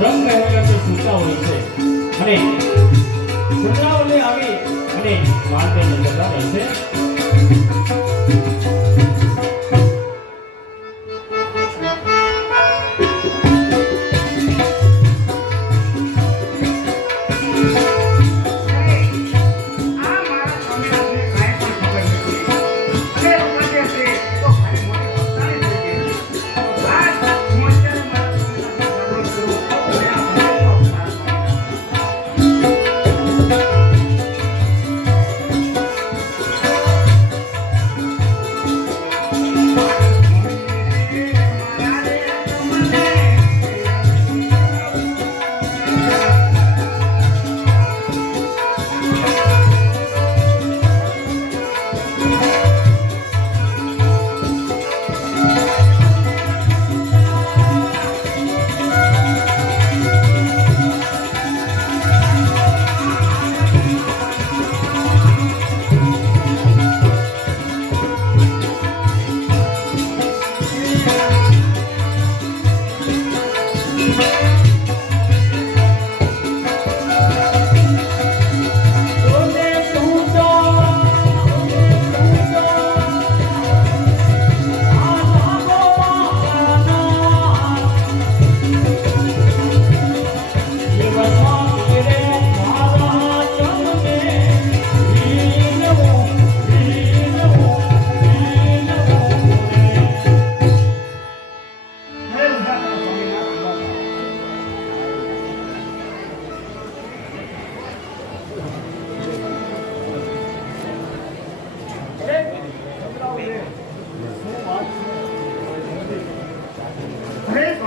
રંગ રહેલા જે સૂચના હોય છે. અને સૂચનાઓને આવી અને માર્ગે નજરતા રહે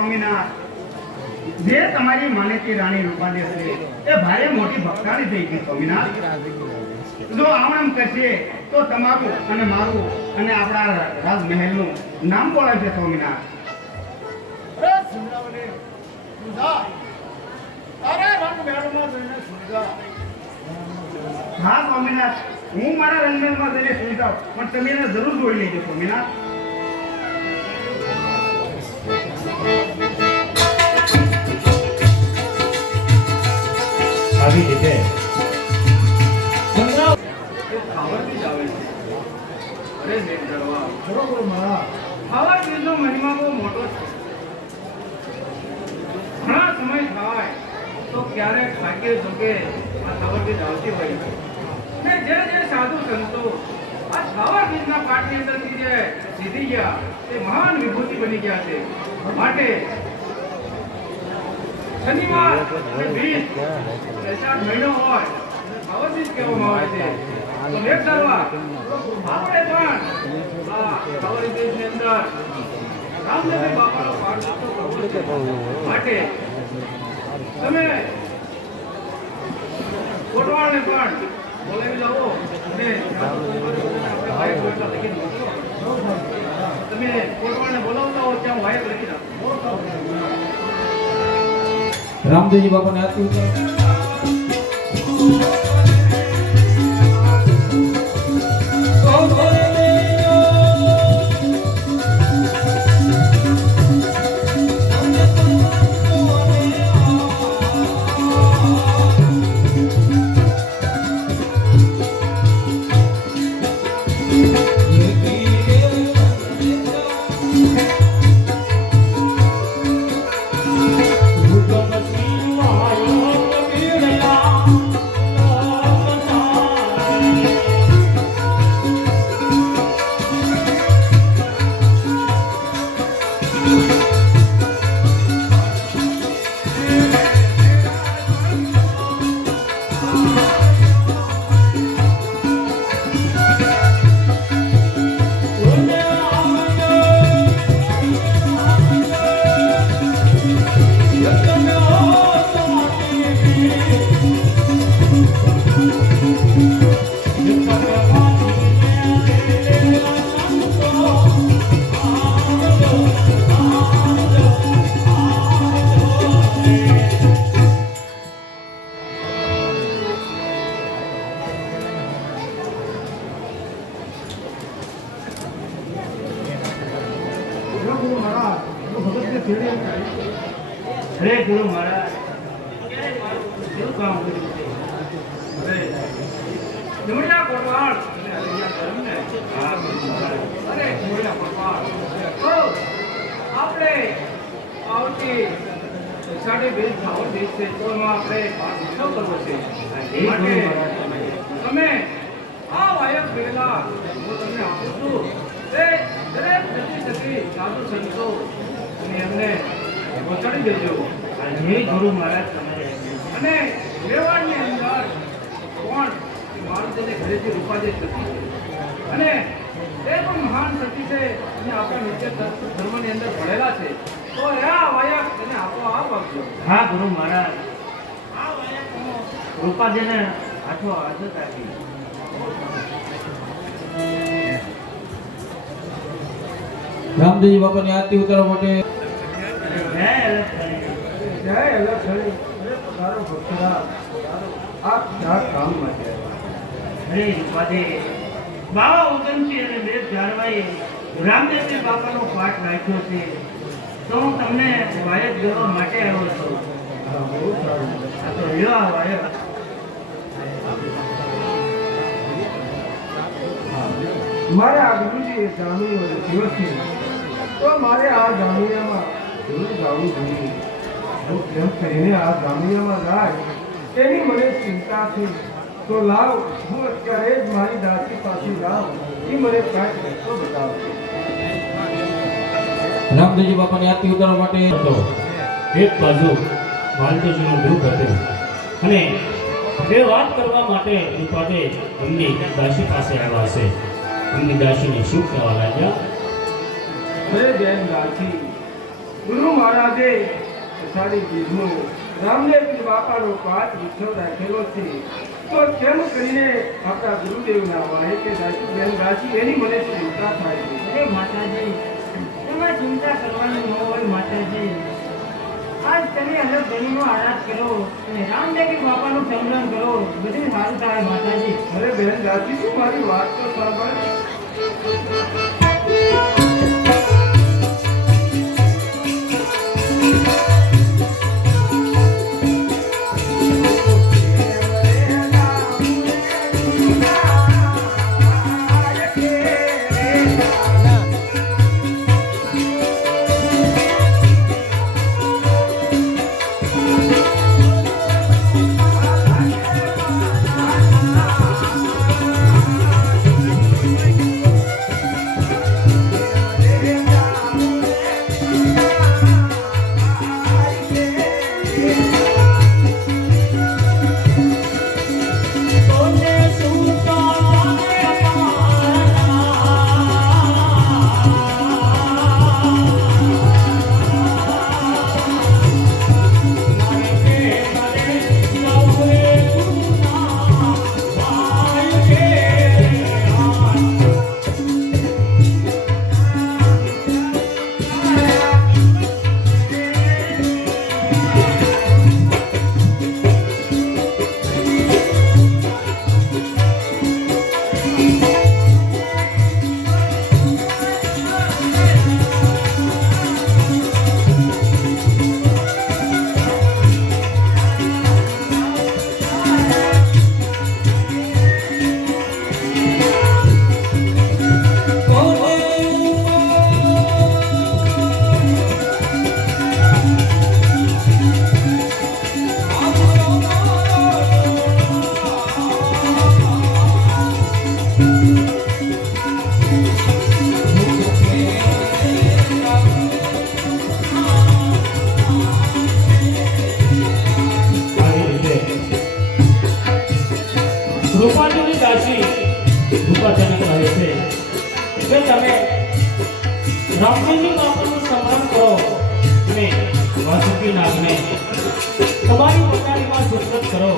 સ્વામિનાથ જે તમારી માનેતી રાણી રૂપાલી હશે એ ભારે મોટી ભક્તાની થઈ ગઈ સ્વામિનાથ. જો આમ આમ કરશે તો તમારું અને મારું અને આપણા રાજમહેલનું નામ બોલાય છે સુંદા. હા સ્વામિનાથ. હું મારા રંગમહેલમાં જઈને સુઈ જાઉં પણ તમે એને જરૂર જોઈ લેજો સ્વામિનાથ. આવી રીતે. ક્યારેક ભાગ્ય જોગે આ ખાવર બીજ આવતી હોય ને જે જે સાધુ સંતો આ ખાવર બીજના પાઠની ગયા તે મહાન વિભૂતિ બની ગયા છે. માટે શનિવાર મહિનો હોય કહેવામાં આવે છે. આપણે પણ આ ખાવર અંદર રામદેવ બાપાનો પાઠ માટે તમે કોટવાળને પણ બોલાવી લાવો અને. તમે કોટવાળને બોલાવતા હો ત્યાં વાયક લખી નાખો. રામદેવજી બાપાને આરતી મારા. મહારાજ. ભગતને આવી. અરે ગુરુ મહારાજ. શું કામ કર્યું? ગુરુ અરે તો આપણે આવતી સાડી બે શ્રાવણ દિવસ છે તો આપણે પાઠ ઉત્સવ કરવો છે. માટે તમે. આ વાયક પહેલા હું તમને આપું છું. તે દરેક જતી જતી સાધુ સંતો અને એમને પહોંચાડી દેજો હે, ગુરુ મહારાજ. અને વ્યવહારની અંદર કોણ મારું તેને ઘરેથી રૂપાજી સતી અને તે પણ મહાન સતી છે અને આપણા નિત્ય ધર્મની અંદર ભળેલા છે તો આ વાયક તેને આપોઆપ આપજો હા ગુરુ મહારાજ રૂપાજીને હાથો હાજર આપી. રામદેવજી બાપાની આરતી ઉતારવા માટે બાવા ઉદમસિંહ અને બે જાનવાઈએ રામદેવજી બાપાનો પાઠ રાખ્યો છે તો હું તમને વાયક કરવા માટે આવ્યો છું આ તો લ્યો આ વાયક મારે આ ગુરુજી જાણવું દિવસથી તો મારે આ જાણવિયામાં જરૂર જવું જોઈએ. હું કેમ કરીને આ જાણવિયામાં જાય તેની મને ચિંતા છે. તો લાવ હું અત્યારે જ મારી દાસી પાસે લાવ એ મને કાંઈક રસ્તો બતાવશે રામદેવજી બાપાને આરતી ઉતારવા માટે હતો. એક બાજુ માલતીજીનું દુઃખ હતું. અને બે વાત કરવા માટે રૂપાદે અમની દાસી પાસે આવ્યા છે અમની દાસીને શું કહેવા લાગ્યા? હે બેન દાસી ગુરુ મહારાજે અષાઢી બીજનું રામદેવજી બાપાનો પાઠ વિઠ્ઠલ રાખેલો છે. તો કેમ કરીને આપણા ગુરુદેવના વાહે કે દાસી બેન દાસી એની મને ચિંતા થાય છે. માતાજી એમાં ચિંતા કરવાની ન હોય માતાજી. આજ તમે અલગ ધણીનો આરાધ કરો અને રામદેવી બાપાનું સમરણ કરો. બધું સારું થાય માતાજી. અરે બેન દાસી શું મારી વાત તો સાંભળ? તમે રામજીની બાપાનું સ્મરણ કરો અને વાસુકી નાગને તમારી પોતાનીમાં સુરત કરો.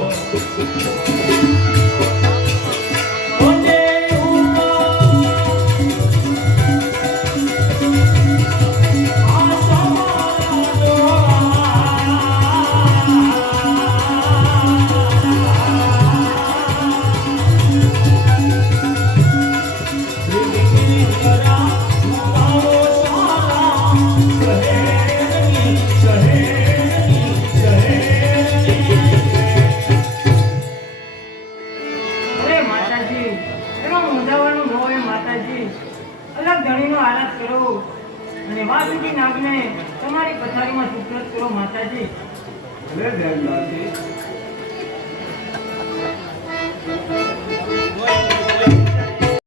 વાસુકી નાગને તમારી પથારીમાં સુપ્રત કરો માતાજી. ભલે ધ્યાનદાસજી